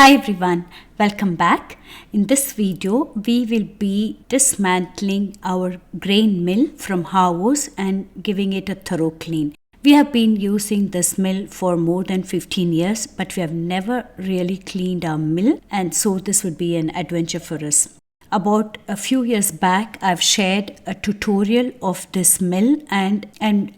Hi everyone, welcome back. In this video, we will be dismantling our grain mill from Hawos and giving it a thorough clean. We have been using this mill for more than 15 years, but we have never really cleaned our mill, and so this would be an adventure for us. About a few years back, I've shared a tutorial of this mill and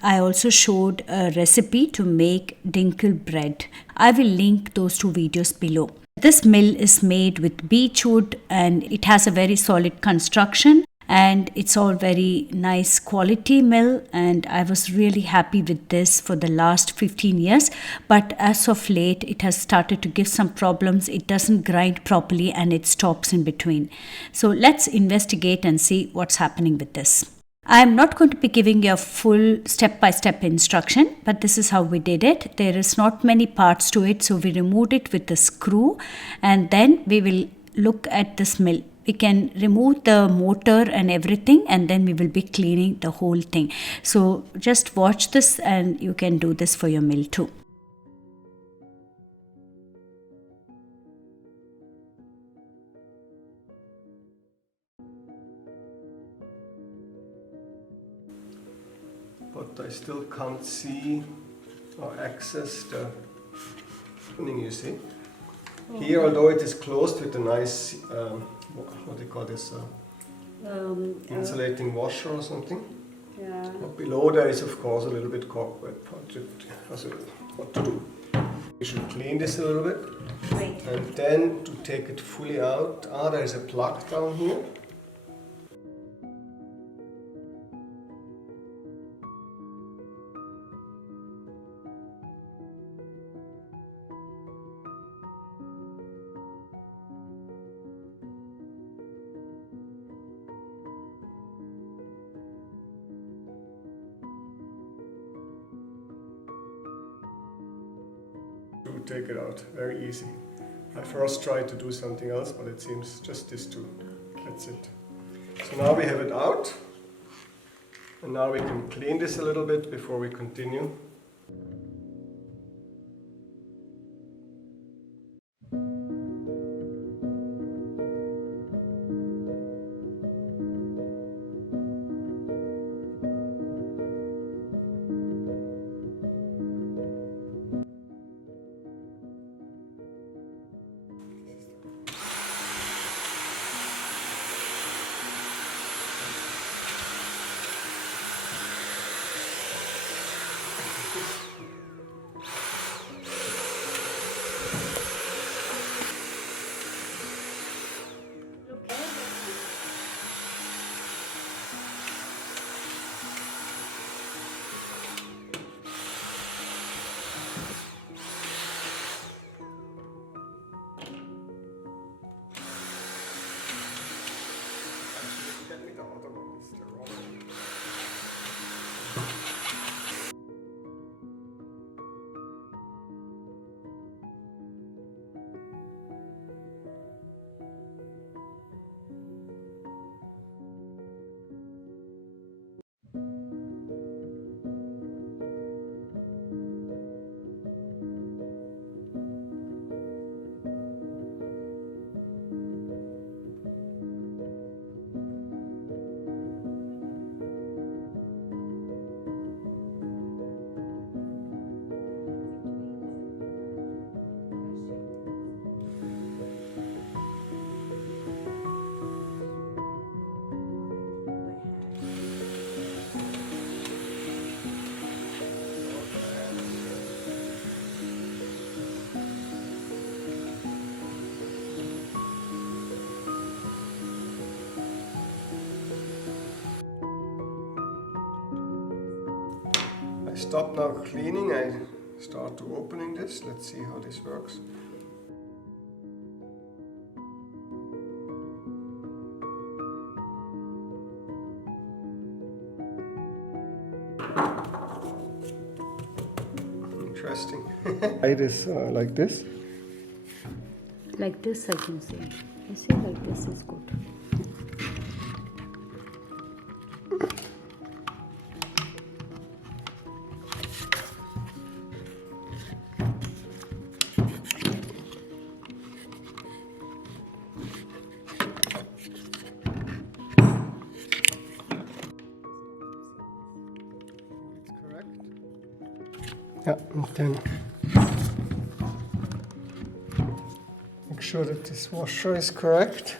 I also showed a recipe to make dinkel bread. I will link those two videos below. This mill is made with beech wood and it has a very solid construction and it's all very nice quality mill, and I was really happy with this for the last 15 years, but as of late it has started to give some problems. It doesn't grind properly and it stops in between. So let's investigate and see what's happening with this. I am not going to be giving you a full step-by-step instruction, but this is how we did it. There is not many parts to it, so we removed it with the screw and then we will look at this mill. We can remove the motor and everything and then we will be cleaning the whole thing. So just watch this and you can do this for your mill too. But I still can't see or access the opening, you see. Here, although it is closed with a nice, what do you call this, insulating washer or something. Yeah. But below there is of course a little bit cobweb. What to do? We should clean this a little bit. Right. And then to take it fully out, there is a plug down here. To take it out, very easy. I first tried to do something else, but it seems just this two. That's it. So now we have it out, and now we can clean this a little bit before we continue. I stop now cleaning, I start to opening this. Let's see how this works. Interesting. It is like this. Like this I can say. I say like this is good. Yeah, and then make sure that this washer is correct.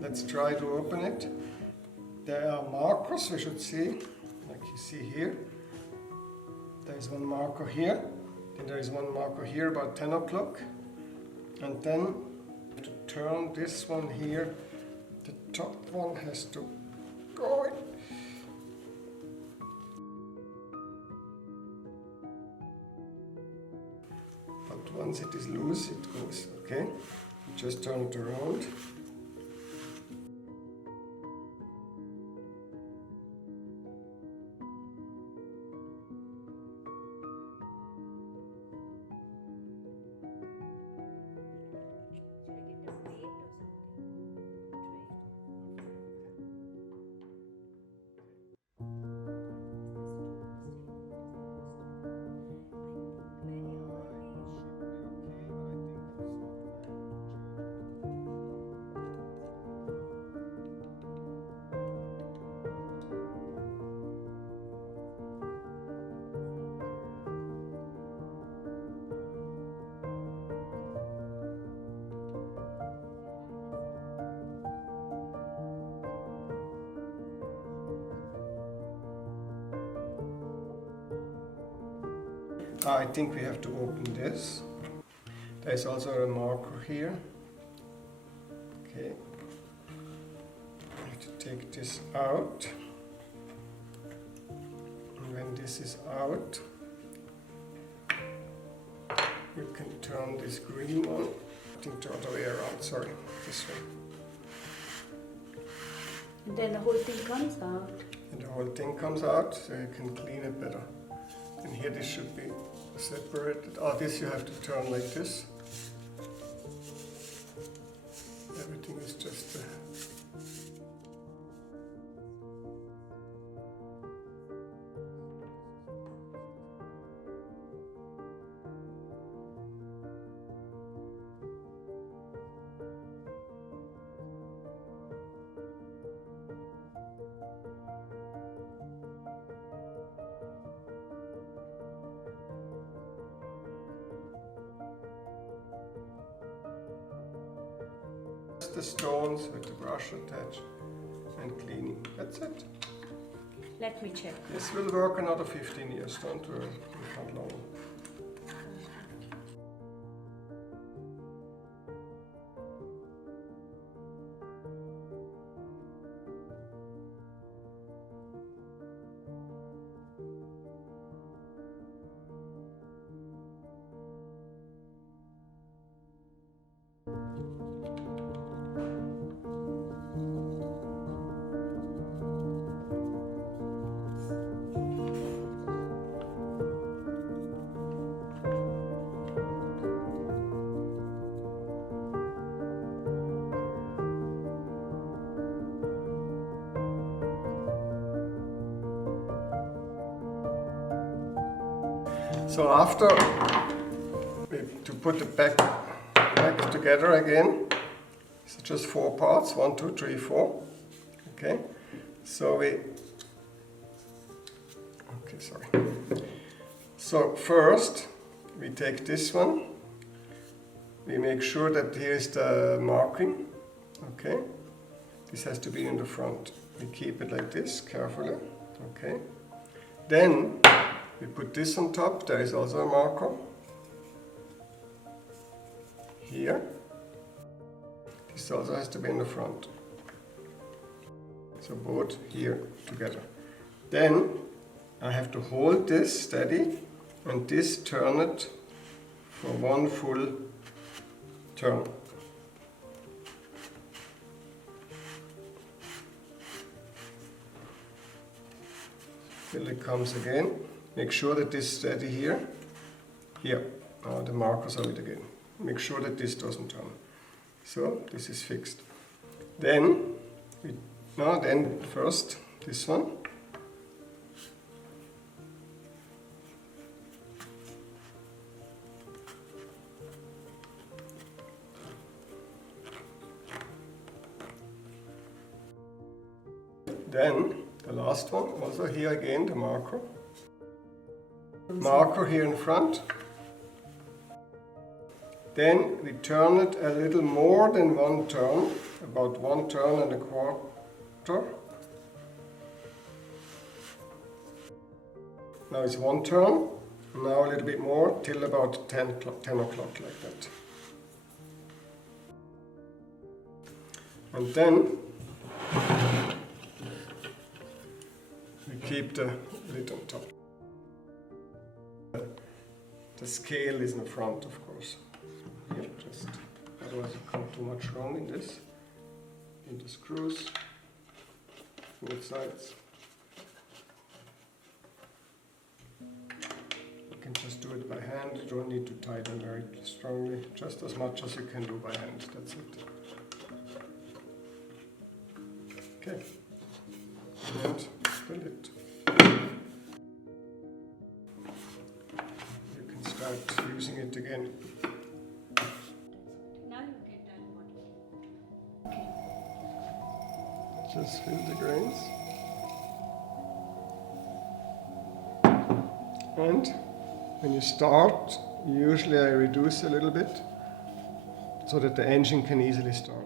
Let's try to open it. There are markers we should see, like you see here. There is one marker here, and there is one marker here about 10 o'clock. And then to turn this one here, the top one has to go in. But once it is loose, it goes, okay? Just turn it around. I think we have to open this. There's also a marker here. Okay. I have to take this out. And when this is out, you can turn this green one. I think the other way around, sorry, this way. And then the whole thing comes out. And the whole thing comes out, so you can clean it better. And here this should be separated. Oh, this you have to turn like this. Everything is just the stones with the brush attached and cleaning. That's it. Let me check. This will work another 15 years, don't worry, not long. So after, to put it back together again, it's just 4 parts, 1, 2, 3, 4. Okay, so So first, we take this one, we make sure that here is the marking, okay? This has to be in the front. We keep it like this, carefully, okay? Then, we put this on top, there is also a marker. Here. This also has to be in the front. So both here together. Then I have to hold this steady and this turn it for 1 full turn. Till it comes again. Make sure that this is steady here. Here, the markers are it again. Make sure that this doesn't turn. So this is fixed. Then we Now then, first this one. Then the last one, also here again the marker. Marker here in front. Then we turn it a little more than one turn, about 1 turn and a quarter. Now it's 1 turn, now a little bit more till about 10 o'clock like that. And then we keep the lid on top. The scale is in the front, of course. Here, just otherwise you come too much wrong in this. In the screws, both sides. You can just do it by hand. You don't need to tie them very strongly. Just as much as you can do by hand. That's it. Okay. And the lid. You can start using it again. Now you can tell what. Just fill the grains. And when you start, usually I reduce a little bit so that the engine can easily start.